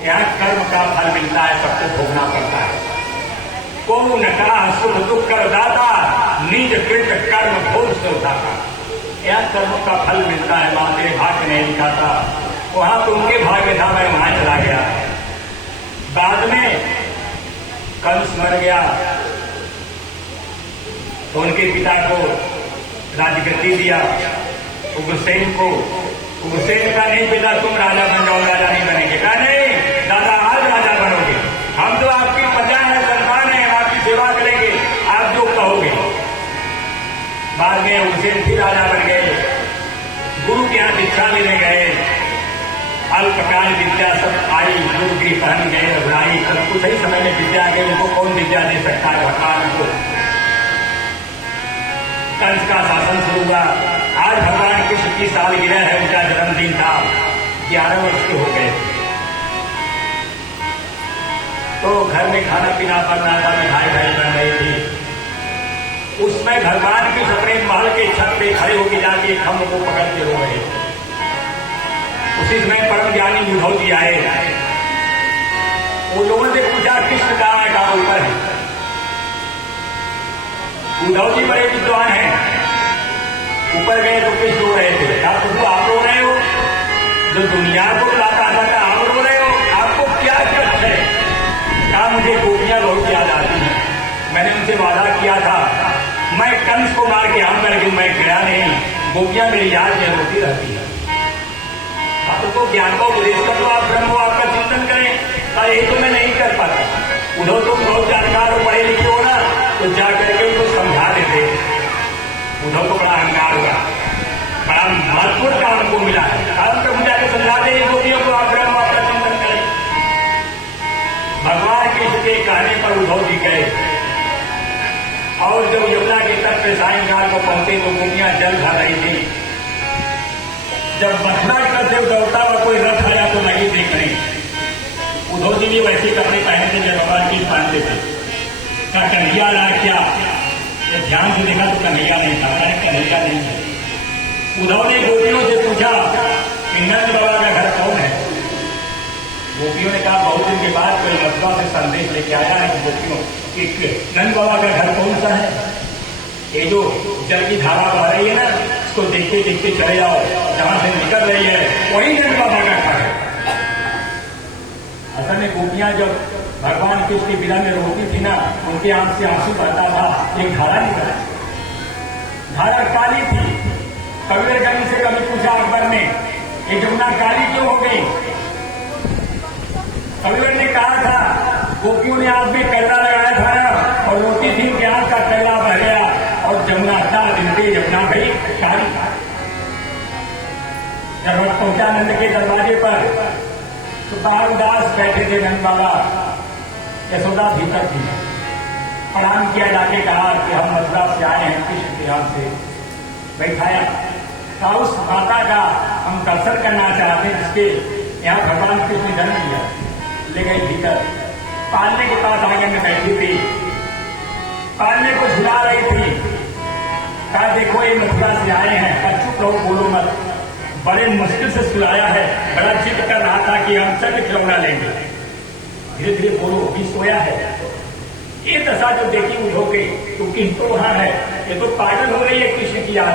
यहाँ कर्म का फल मिलता है, सबको भोगना पड़ता है। को नका सुख दुख कर दाता, निज कृत कर्म भोग सुधाता। यहाँ कर्म का फल मिलता है, वहां तेरे भाग्य नहीं लिखा था, वहां तो उनके भाग्य था, मैं वहां चला गया। बाद में कंस मर गया तो उनके पिता को राजगद्दी दिया, उग्रसेन को। उग्रसेन का नहीं पिता तुम राजा बन जाओ, राजा नहीं बनेंगे। कहा नहीं दादा, आज राजा बनोगे, हम तो आपकी प्रजा है, संतान है, आपकी सेवा करेंगे, आप जो कहोगे। बाद में उग्रसेन फिर राजा बन गए, गुरु के यहाँ दीक्षा लेने गए, अल्पकाल विद्या सब आई, गुरु की पहन गए, रघुराई, कुछ ही समय में विद्या गई, उनको कौन विद्या दे सकता है भगवान को। कंस का शासन शुरू हुआ। आज भगवान कृष्ण की सालगिरह है, उनका जन्मदिन था, 11 वर्ष के हो गए। तो घर में खाना पीना बनना था, मिठाई भाई बन रही थी। उसमें भगवान की अपने महल के छत पे खड़े होकर जाके खम्भ को पकड़ के रो रहे। उसी समय परम ज्ञानी उद्धव जी आए। वो लोगों से पूछा कृष्ण कहाँ ऊपर है। उद्धव जी बड़े विद्वान हैं, ऊपर गए तो कृष्ण रो रहे थे। आप प्रभु आप रो रहे हो, जो दुनिया को लाता था आप रो रहे हो, आपको क्या कष्ट है? कहा मुझे गोपियां बहुत याद आती हैं, मैंने उनसे वादा किया था मैं कंस को मार के आऊंगा, लेकिन मैं गिरा नहीं, गोपियां मेरी याद में रोती रहती है। आपको ज्ञान का उपदेश कर दो, आप ब्रह्म आपका चिंतन करें। ये तो मैं नहीं कर पाता। उधर तुम बहुत जानकार हो, पढ़े लिखे हो ना, तो जा करके उनको समझा देते। उद्धव को बड़ा अहंकार हुआ, बड़ा महत्वपूर्ण काम उनको मिला है, कारण प्रभु जाके समझाते हैं गोपियों को, आप ब्रह्म आपका चिंतन करें। भगवान कृष्ण के कहने पर उद्धव जी गए, और जब यमुना के तट पे सायंकाल को पहुंचे तो गोपियां जल भर रही थी। जब मथुरा का देव दौड़ता हुआ कोई रथ आया तो नहीं देख रही। उद्धव जी भी वैसे कपड़े पहने थे जब भगवान की पहनते थे। क्या कन्हैया रहा क्या? जब ध्यान से देखा तो कन्हैया नहीं था, कन्हैया नहीं है। उद्धव ने गोपियों से पूछा कि नंद बाबा का घर कौन है? गोपियों ने कहा बहुत दिन के बाद कोई मथुरा से संदेश लेके आया है गोपियों कि नंद बाबा का घर कौन सा है? ये जो जल की धारा बह रही है ना, इसको देखते देखते चले जाओ, जहां से निकल रही है वही नंद बाबा का घर है। असल में गोपियां जब भगवान कृष्ण की विदा में रोती थी ना, उनके आंख से आंसू बहता था, एक धारा निकला। धारा काली थी। कबीर गंज से कभी पूछा अकबर ने, ये जमुना काली क्यों हो गई? कबीर ने कहा था गोपियों ने आंख में कैला लगाया था और रोती थी कि आंख का कैला बह गया और जमुना 4 दिन पे यमुना गई काली। जब वक्त पहुंचा नंद के दरवाजे पर तो दास बैठे थे, नंद बाबा, यशोदा भीतर थी। प्रणाम किया, जाके कहा कि हम मथुरा से आए हैं, कृष्ण के यहाँ से। बैठाया था, उस माता का हम दर्शन करना चाहते हैं जिसके यहाँ भगवान कृष्ण ने जन्म लिया। ले गए भीतर, पालने के पास आगे में बैठी थी, पालने को झुला रही थी। कहा देखो ये मथुरा से आए हैं, चुप रहो बोलो मत। बड़े मुश्किल से सुलाया है, बड़ा जिद कर रहा था कि हम सब खिलौना लेंगे। धीरे धीरे बोलो, भी सोया है। ये दशा जो देखी उद्धव के, तो किंतु वहां है, ये तो पागल हो रही है कृष्ण की याद।